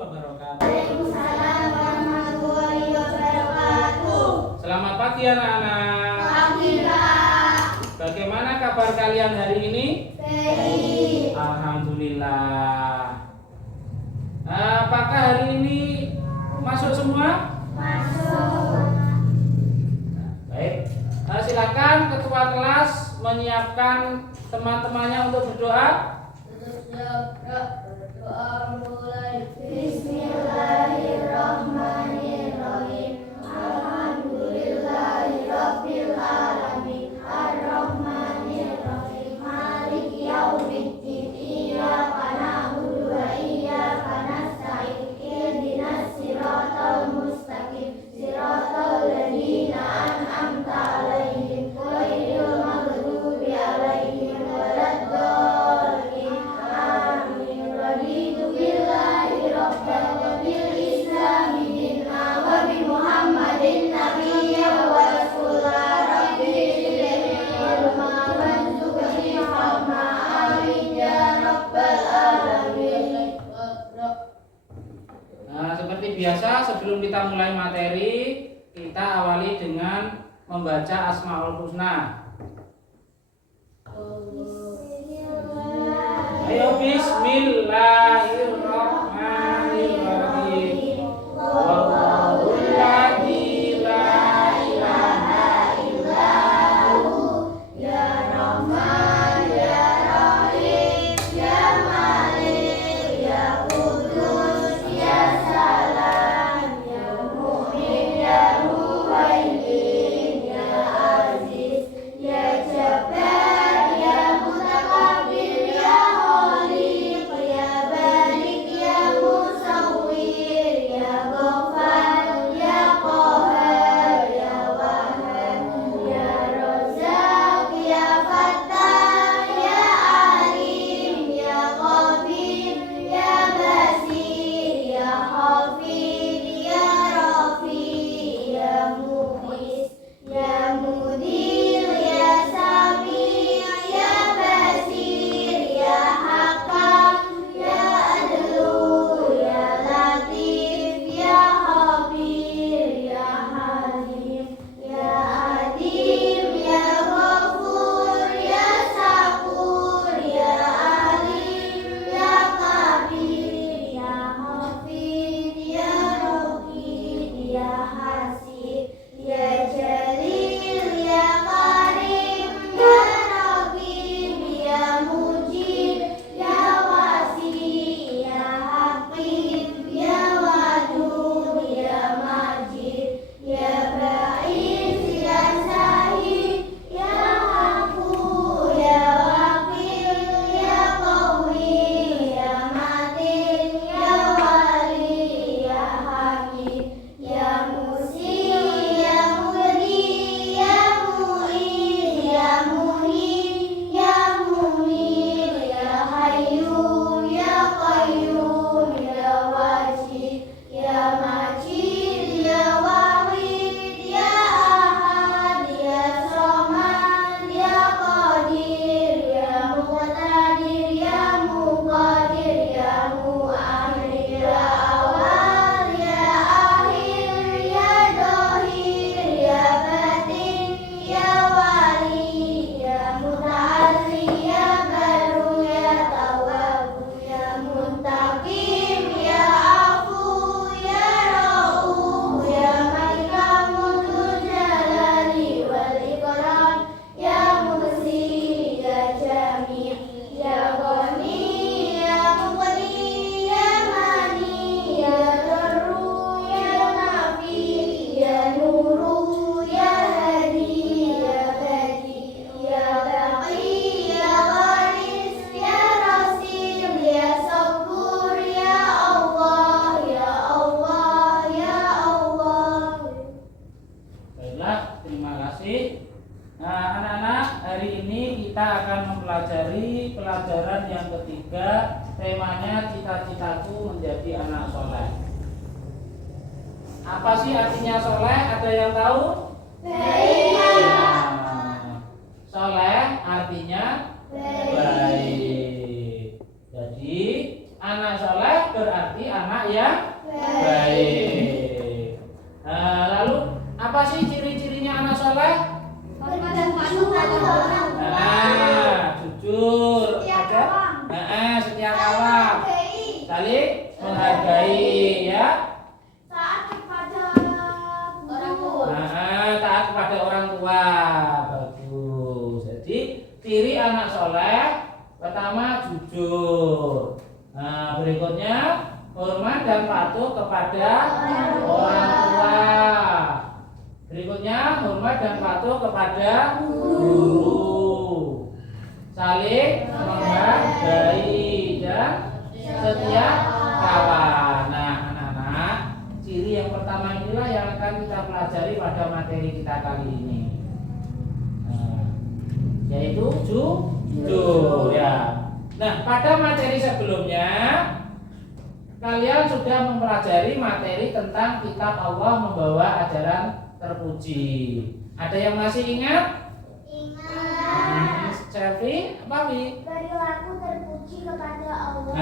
wabarakatuh. Waalaikumsalam warahmatullahi wabarakatuh. Selamat pagi anak-anak. Pagi Pak. Bagaimana kabar kalian hari ini? Baik. Alhamdulillah. Apakah hari ini masuk semua? Masuk. Baik. Silakan ketua kelas menyiapkan teman-temannya untuk berdoa. Berdoa mulai. Bismillahirrahmanirrahim. Alhamdulillahirabbil alamin. Arrahmanirrahim. Maliki yaumiddin. Iyyaka na'budu wa iyyaka nasta'in. Ihdinas siratal mustaqim. Siratal ladzina an'amta 'alaihim ghairil maghdubi 'alaihim waladdallin. Amin. Raditu billahi rabban wa bil islami dinan wa bi Muhammadin nabiyyan wa rasulan. Rabbi zidni ilma warzuqni fahma. Amin ya rabbal alamin. Seperti biasa sebelum kita mulai materi, kita awali dengan membaca Asmaul Husna. Ayo bismillahirrahmanirrahim. Wallahul ladzi la ilaha illahu ya Rahman ya Rahim ya Malik ya Qudus ya Salam ya Mu'min ya Muhaimin ya Aziz ya Jabbar ya Mutakabbir ya Khaliq ya Balik ya Musawwir ya Ghaffar ya Qahhar ya Wahhab ya Razzaq ya Fattah ya Alim ya Khabir ya Basir ya Hafid ya Rafi ya Mu'is ya Mudir ya Sami' ya Basir ya Hakam ya Adlu ya Latif ya Khabir ya Halim ya Adim ya Ghafur ya Sakur ya Alim ya Kabir ya Hafid ya Raqib ya Hasib ya Jalil ya Karim ya Raqib ya Mujib ya Wasi ya Hakim ya Wadud ya Majid ya Ba'is ya Sahih ya Hafu ya Wakil ya Qawi ya Matin ya Wali ya Hakim ya Musi ya Mudi ya Mu'in ya Muhim ya Mumit ya Hayyu ya Qayyum ya Wajid ya Majid ya Wahid ya Ahad ya Samad ya Qadir ya Muqtadir ya Muqadir ya Mu'akhir ya Awal ya Akhir ya Dohir ya Batin ya Wali ya Muta'alli ya Baru ya Tawwabu ya Muntaqim ya Afu ya Ra'uf ya Malikamudzul Jalali wal Ikram ya Musi ya Jami' ya Ghani ya Mughni ya Mani ya Darru ya Nafi ya Nuru ya Hadi ya Badi ya Baqi ya Gharis ya Rasim ya Sabur ya Allah ya Allah ya Allah. Baiklah, terima kasih. Anak-anak, hari ini kita akan mempelajari pelajaran yang ketiga. Temanya cita-citaku menjadi anak soleh. Apa sih artinya soleh? Ada yang tahu? Baik. Nah, soleh artinya Baik. baik. Jadi Anak soleh berarti anak yang baik. Lalu apa sih ciri-cirinya anak soleh? Hormat dan patuh pada orang tua. Jujur, Setia ada, kawan. setia kawan, saling menghargai, ya. Taat kepada orang tua. Taat kepada orang tua, bagus. Jadi ciri anak soleh pertama jujur. Berikutnya hormat dan patuh kepada orang tua. Berikutnya hormat dan patuh kepada guru. Saling menghargai dan setia kawan. Nah, anak-anak, ciri yang pertama inilah yang akan kita pelajari pada materi kita kali ini, yaitu jujur, ya. Nah, pada materi sebelumnya kalian sudah mempelajari materi tentang kitab Allah membawa ajaran terpuji. Ada yang masih ingat? Ingat. Selfie, apa Wi? Perilaku terpuji kepada Allah.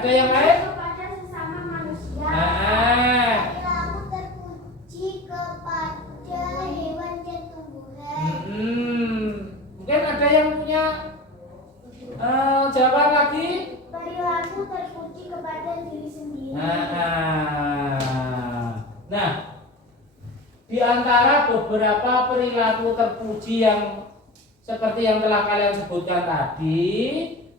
Ada yang lain? Kepada sesama manusia. Perilaku terpuji kepada hewan dan tumbuhan. Mungkin ada yang punya jawaban lagi? Perilaku terpuji kepada diri sendiri. Nah, di antara beberapa perilaku terpuji yang seperti yang telah kalian sebutkan tadi,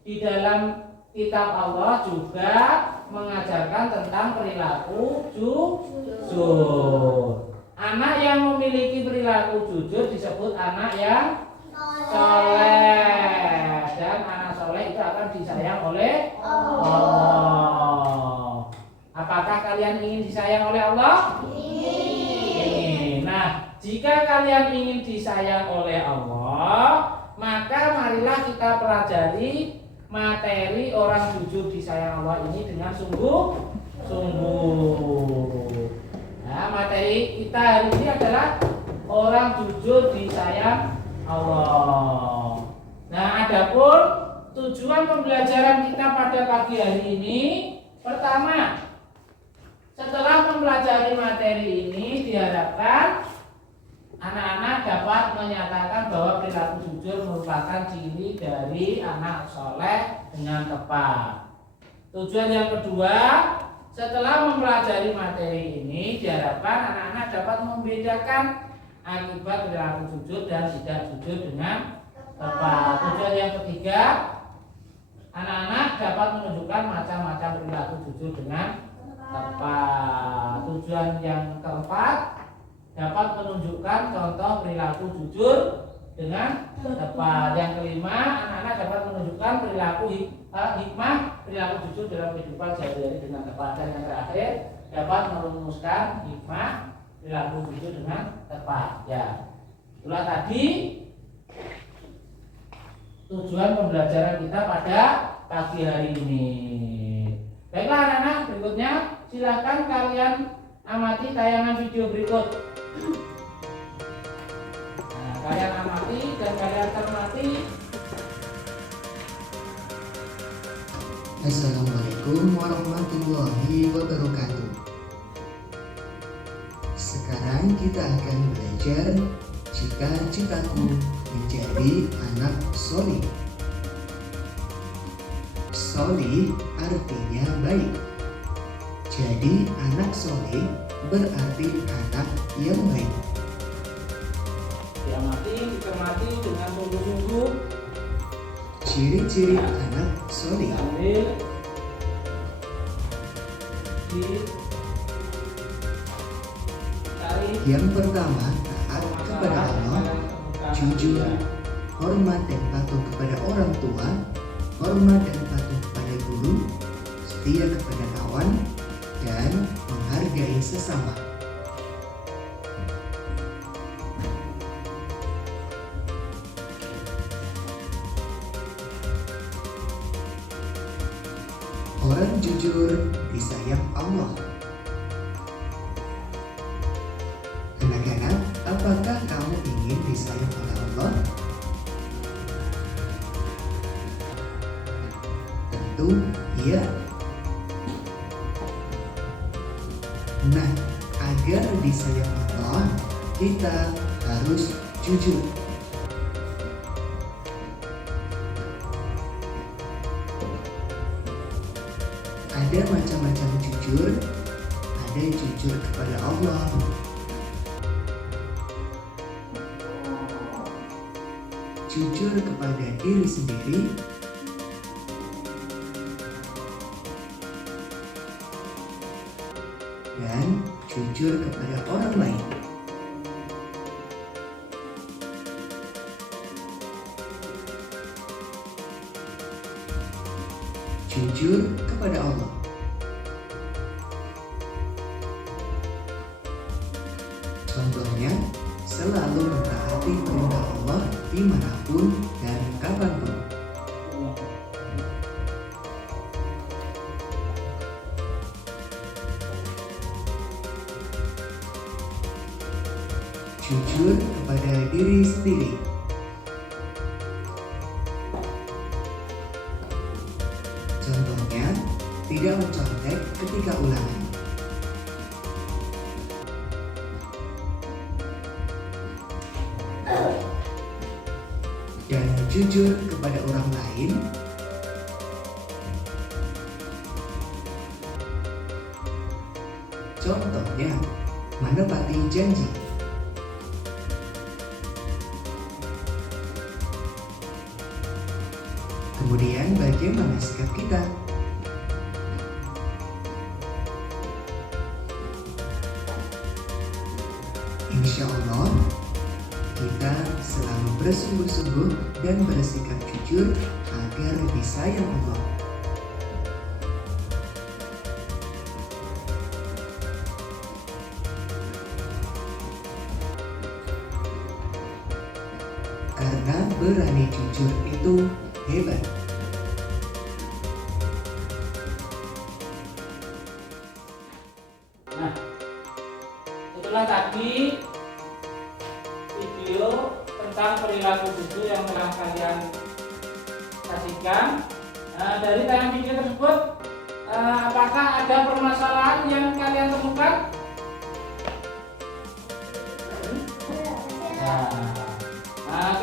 di dalam kitab Allah juga mengajarkan tentang perilaku jujur. Anak yang memiliki perilaku jujur disebut anak yang soleh, dan anak soleh itu akan disayang oleh Allah. Apakah kalian ingin disayang oleh Allah? Ingin. Nah, jika kalian ingin disayang oleh Allah, maka marilah kita pelajari materi orang jujur disayang Allah ini dengan sungguh-sungguh. Nah, materi kita hari ini adalah orang jujur disayang Allah. Nah, adapun tujuan pembelajaran kita pada pagi hari ini, pertama, setelah mempelajari materi ini diharapkan anak-anak dapat menyatakan bahwa perilaku jujur merupakan ciri dari anak soleh dengan tepat. Tujuan yang kedua, setelah mempelajari materi ini diharapkan anak-anak dapat membedakan akibat perilaku jujur dan tidak jujur dengan tepat. Tujuan yang ketiga, anak-anak dapat menunjukkan macam-macam perilaku jujur dengan tepat. Tujuan yang keempat, dapat menunjukkan contoh perilaku jujur dengan tepat. Yang kelima, anak-anak dapat menunjukkan perilaku hikmah perilaku jujur dalam kehidupan sehari-hari dengan tepat. Dan yang terakhir, dapat merumuskan hikmah perilaku jujur dengan tepat. Ya, itulah tadi tujuan pembelajaran kita pada pagi hari ini. Baiklah anak-anak, berikutnya silakan kalian amati tayangan video berikut. Nah, kalian amati dan kalian cermati. Assalamualaikum warahmatullahi wabarakatuh. Sekarang kita akan belajar cita-citaku menjadi anak solih. Solih artinya baik. Jadi anak solih berarti anak yang baik. Diamati, dicermati dengan sungguh-sungguh. Ciri-ciri anak solih. Sambil dicari. Yang pertama, taat kepada Allah, jujur, hormat dan patuh kepada orang tua, hormat dan patuh kepada guru, setia kepada kawan, dan menghargai sesama. Orang jujur disayang Allah. Anak-anak, apakah kamu ingin disayang oleh Allah? Tentu setia? Nah, agar disayang Allah, kita harus jujur. Ada macam-macam jujur, ada jujur kepada Allah, jujur kepada diri sendiri, dan jujur kepada orang lain. Jujur kepada Allah. Contohnya, selalu mentaati perintah Allah dimanapun dan kapanpun. Jujur kepada diri sendiri. Contohnya, tidak mencontek ketika ulangan. Dan jujur kepada orang lain. Contohnya, menepati janji. Kemudian bagaimana sikap kita? Insya Allah, kita selalu bersungguh-sungguh dan bersikap jujur agar disayang Allah. Karena berani jujur itu hebat. Nah, itulah tadi video tentang perilaku jujur yang telah kalian saksikan. Dari tayangan video tersebut, apakah ada permasalahan yang kalian temukan?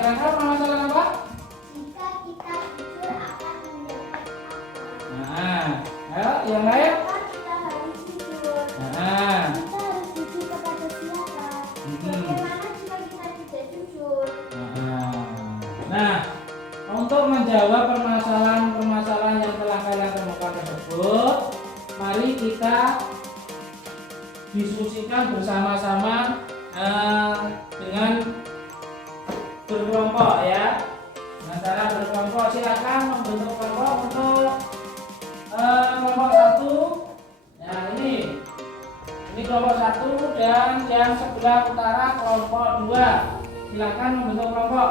Kira-kira permasalahan apa? Jika kita jujur akan mendapat apa? Ayo, yang lain? Maka kita harus jujur. Nah, Kita harus jujur kepada siapa? Bagaimana jika kita tidak jujur? Nah, untuk menjawab permasalahan-permasalahan yang telah kalian temukan tersebut, mari kita diskusikan bersama-sama dengan berkelompok ya. Dengan cara berkelompok, silakan membentuk kelompok untuk kelompok 1. Nah, ini kelompok 1 dan yang sebelah utara kelompok 2. Silakan membentuk kelompok.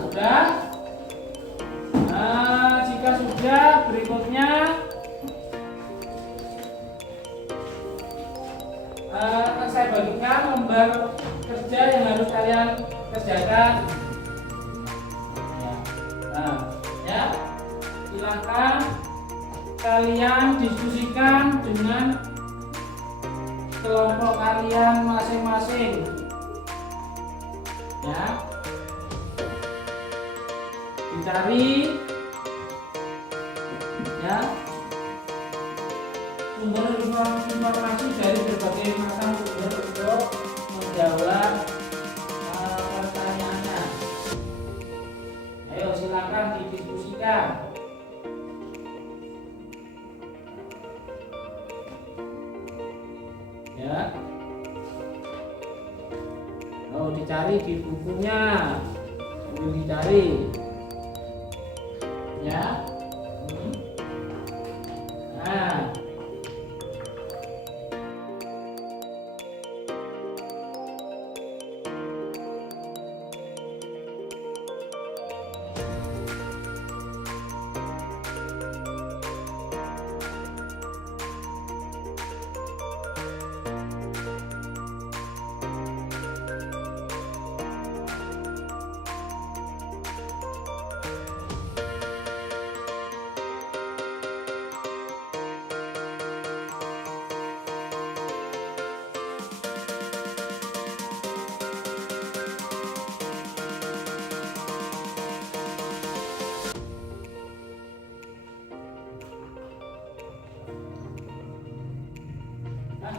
Sudah? Jika sudah, berikutnya akan saya bagikan lembar kerja yang harus kalian kerjakan. Ya, silakan kalian diskusikan dengan kelompok kalian masing-masing. Ya, dicari ya sumber informasi dari berbagai macam sumber untuk menjawab pertanyaannya. Ayo silakan didiskusikan. Ya, dicari di bukunya, sambil dicari. Ya. Nah,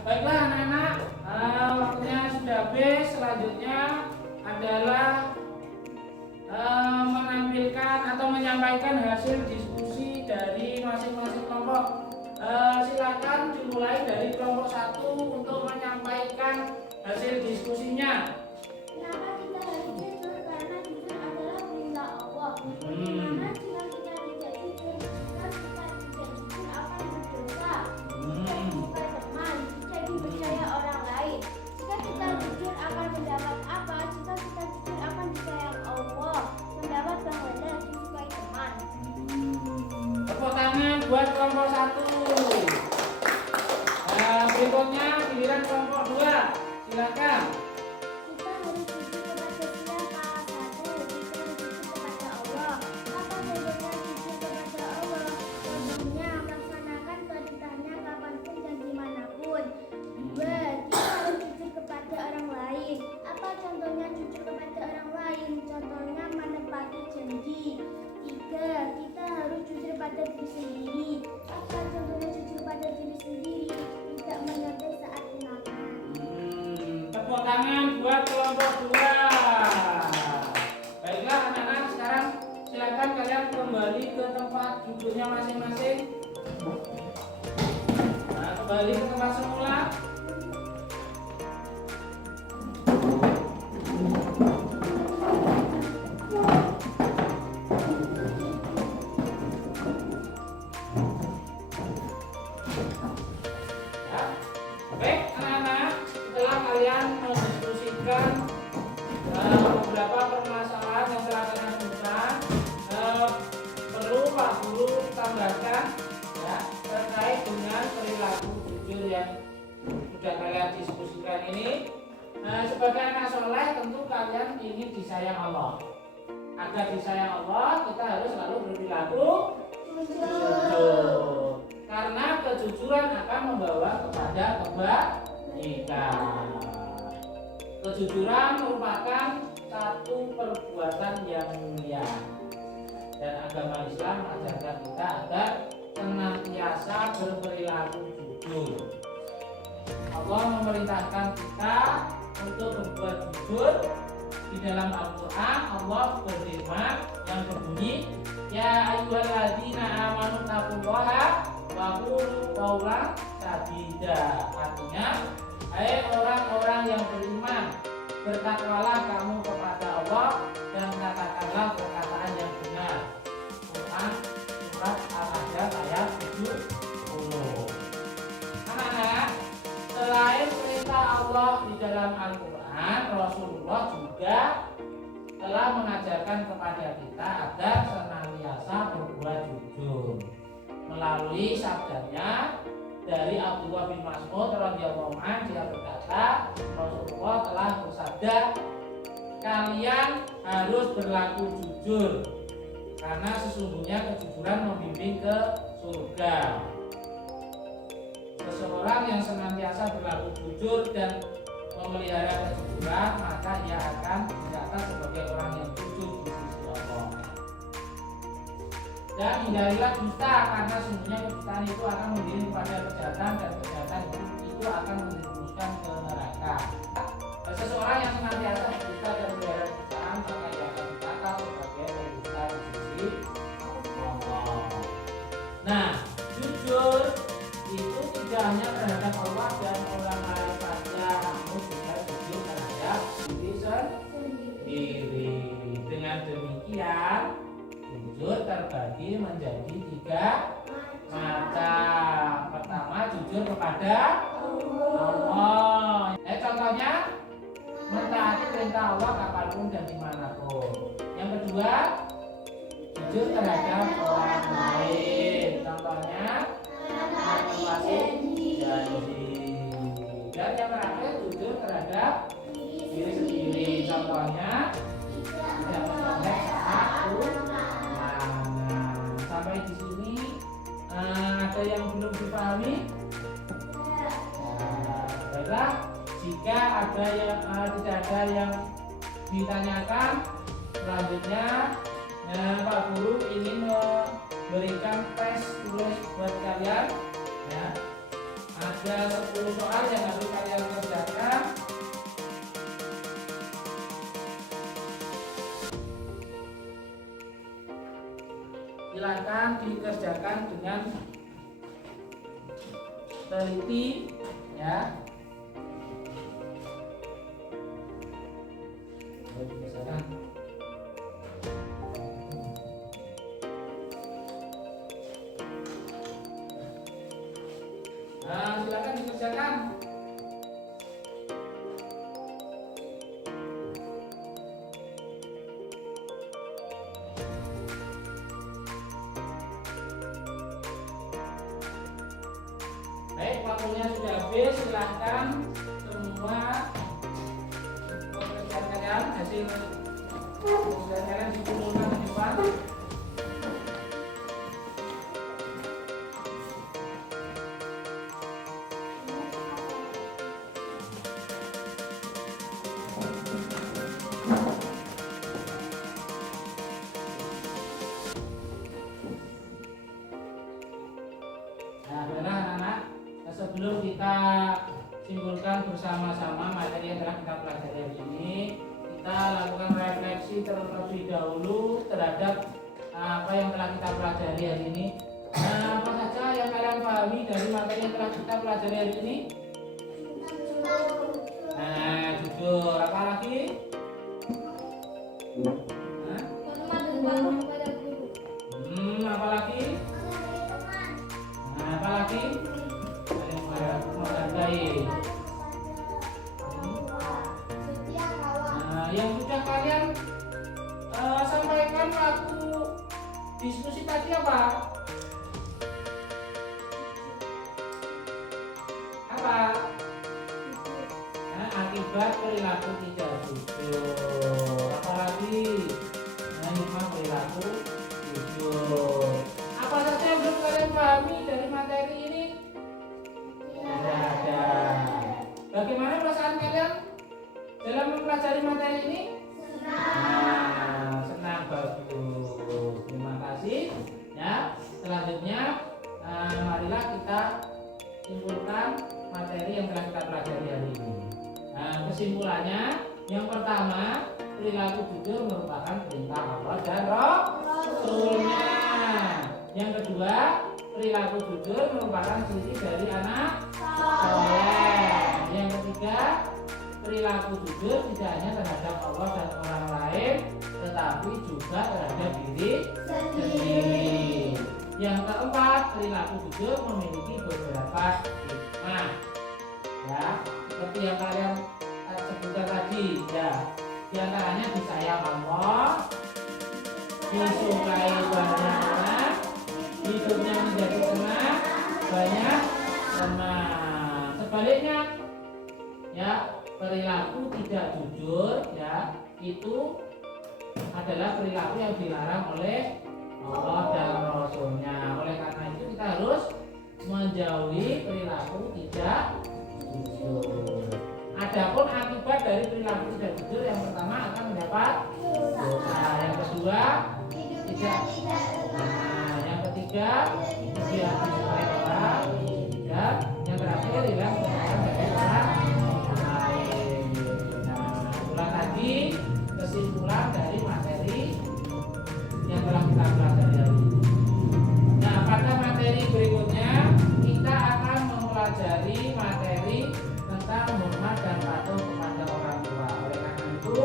Baiklah anak-anak, waktunya sudah habis. Selanjutnya adalah menampilkan atau menyampaikan hasil diskusi dari masing-masing kelompok. Silakan dimulai dari kelompok 1 untuk menyampaikan hasil diskusinya. Kenapa kita harus jujur? Karena jujur adalah perintah Allah. Karena jika kita tidak jujur, maka kita tidak jujur akan berdosa. Jika dibuka teman, jika dipercaya orang lain. Jika kita jujur akan mendapat apa? Jika kita jujur akan disayang Allah, mendapat pahala, disukai teman. Tepuk tangan buat kelompok 1. Berikutnya giliran kelompok 2. Silakan. Kita harus jujur kepada siapa? 1. Kita harus jujur kepada Allah. Apa contohnya jujur kepada Allah? Contohnya melaksanakan perintahnya kapanpun dan dimanapun. 2. Kita harus jujur kepada orang lain. Apa contohnya jujur kepada orang lain? Contohnya menepati janji. 3. Kita harus jujur pada diri sendiri. Apa contohnya jujur pada diri sendiri? Tidak menyadari saat gunakan. Tepuk tangan buat kelompok 2. Baiklah anak-anak, sekarang silakan kalian kembali ke tempat duduknya masing-masing. Nah, kembali ke tempat semula. Ya. Baik anak-anak, setelah kalian mendiskusikan beberapa permasalahan yang telah kalian temukan, perlu Pak Guru tambahkan ya terkait dengan perilaku jujur yang sudah kalian diskusikan ini. Sebagai anak soleh tentu kalian ingin disayang Allah. Agar disayang Allah, kita harus selalu berperilaku jujur. Karena kejujuran akan membawa kepada kebaikan. Kejujuran merupakan satu perbuatan yang mulia. Dan agama Islam mengajarkan kita agar senantiasa berperilaku jujur. Allah memerintahkan kita untuk berbuat jujur. Di dalam Al-Quran Allah berfirman yang berbunyi, Ya ayyuhalladzina amanu taqullaha wa qulu qawlan sadida. Artinya, hai orang-orang yang beriman, bertakwalah kamu kepada Allah dan katakanlah perkataan yang benar. Quran surat Al-Ahzab ayat 70. Anak-anak, selain perintah Allah di dalam Al-Quran, Rasulullah juga telah mengajarkan kepada kita agar senantiasa berbuat jujur melalui sabdanya dari Abdullah bin Mas'ud radhiyallahu anhu. Dia berkata, Rasulullah telah bersabda, kalian harus berlaku jujur karena sesungguhnya kejujuran membimbing ke surga. Seseorang yang senantiasa berlaku jujur dan memelihara kejujuran, maka ia akan dicatat sebagai orang yang jujur di sisi Allah. Dan hindarilah dusta, karena sesungguhnya kedustaan itu akan mengiring kepada kejahatan, dan kejahatan itu akan menjerumuskan ke neraka. Seseorang yang senantiasa berdusta dan memelihara kedustaan, maka ia akan dicatat sebagai pendusta di sisi Allah. Nah, jujur itu tidak hanya terhadap Allah dan orang lain saja, namun juga jujur terhadap diri sendiri. Dengan demikian, jujur terbagi menjadi 3 macam. Pertama, jujur kepada Allah. Contohnya, mentaati perintah Allah kapanpun dan dimanapun. Yang kedua, jujur terhadap orang lain. Contohnya, janji. Dan yang terakhir, jujur terhadap diri sendiri. Contohnya, tidak menolak saat sampai di sini ada yang belum dipahami? Baiklah, jika ada yang tidak ada yang ditanyakan, selanjutnya Pak Guru ingin memberikan tes tulis buat kalian ya, agar Ada 10 soal yang harus kalian kerjakan. Silakan dikerjakan dengan teliti ya. Nah, silakan dikerjakan. Baik, waktunya sudah habis. Silahkan semua pekerjaan kalian, hasil pekerjaan kalian dikumpulkan di depan. Nah, baiklah anak-anak, sebelum kita simpulkan bersama-sama materi yang telah kita pelajari hari ini, kita lakukan refleksi terlebih dahulu terhadap apa yang telah kita pelajari hari ini. Nah, apa saja yang kalian pahami dari materi yang telah kita pelajari hari ini? Nah, jujur. Apa lagi? Hah? Apa lagi? Nah, apa lagi? Saling menghargai. Nah, yang sudah kalian sampaikan waktu diskusi tadi apa? Apa? Nah, akibat perilaku tidak jujur. Apalagi? Nah, hikmah perilaku jujur. Apa saja yang belum kalian pahami dari materi ini? Tidak ada. Bagaimana perasaan kalian dalam mempelajari materi ini? Nah, senang, bagus. Terima kasih. Ya, selanjutnya marilah kita simpulkan materi yang telah kita pelajari hari ini. Nah, kesimpulannya, yang pertama, perilaku jujur merupakan perintah Allah dan Rasul-Nya. Yang kedua, perilaku jujur merupakan ciri dari anak soleh. Yang ketiga, perilaku jujur tidak hanya terhadap Allah dan orang lain, tetapi juga terhadap diri sendiri. Yang keempat, perilaku jujur memiliki beberapa hikmah. Ya, seperti yang kalian sebutkan tadi, ya. Di antaranya disayang Allah, disukai banyak orang, hidupnya menjadi tenang, banyak teman. Sebaliknya, ya, perilaku tidak jujur, ya, itu adalah perilaku yang dilarang oleh Allah dan Rasul-Nya. Oleh karena itu kita harus menjauhi perilaku tidak jujur. Adapun akibat dari perilaku tidak jujur, yang pertama akan mendapat dosa, yang kedua tidak. Nah, yang ketiga tidak disukai orang, dan yang terakhir hilang kebenaran dari orang lain. Nah, itulah tadi kesimpulan dari materi yang telah kita pelajari hari ini. Nah, pada materi berikutnya kita akan mempelajari materi tentang hormat dan patuh kepada orang tua. Oleh karena itu,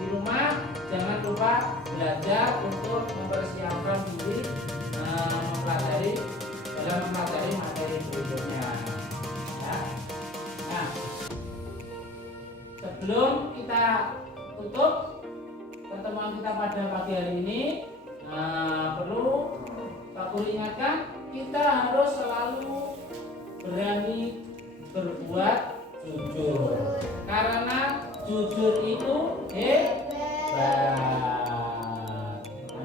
di rumah jangan lupa belajar untuk mempersiapkan diri mempelajari materi berikutnya. Ya. Nah, sebelum kita tutup pertemuan kita pada pagi hari ini, perlu Pak Guru ingatkan, kita harus selalu berani berbuat jujur, karena jujur itu hebat.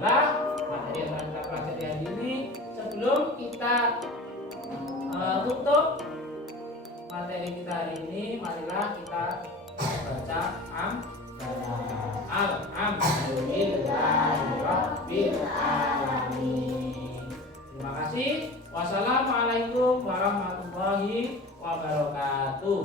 Nah, materi yang telah kita pelajari hari ini, sebelum kita tutup materi kita hari ini, marilah kita baca Alhamdulillahirabbil alamin. Terima kasih. Wassalamualaikum warahmatullahi wabarakatuh.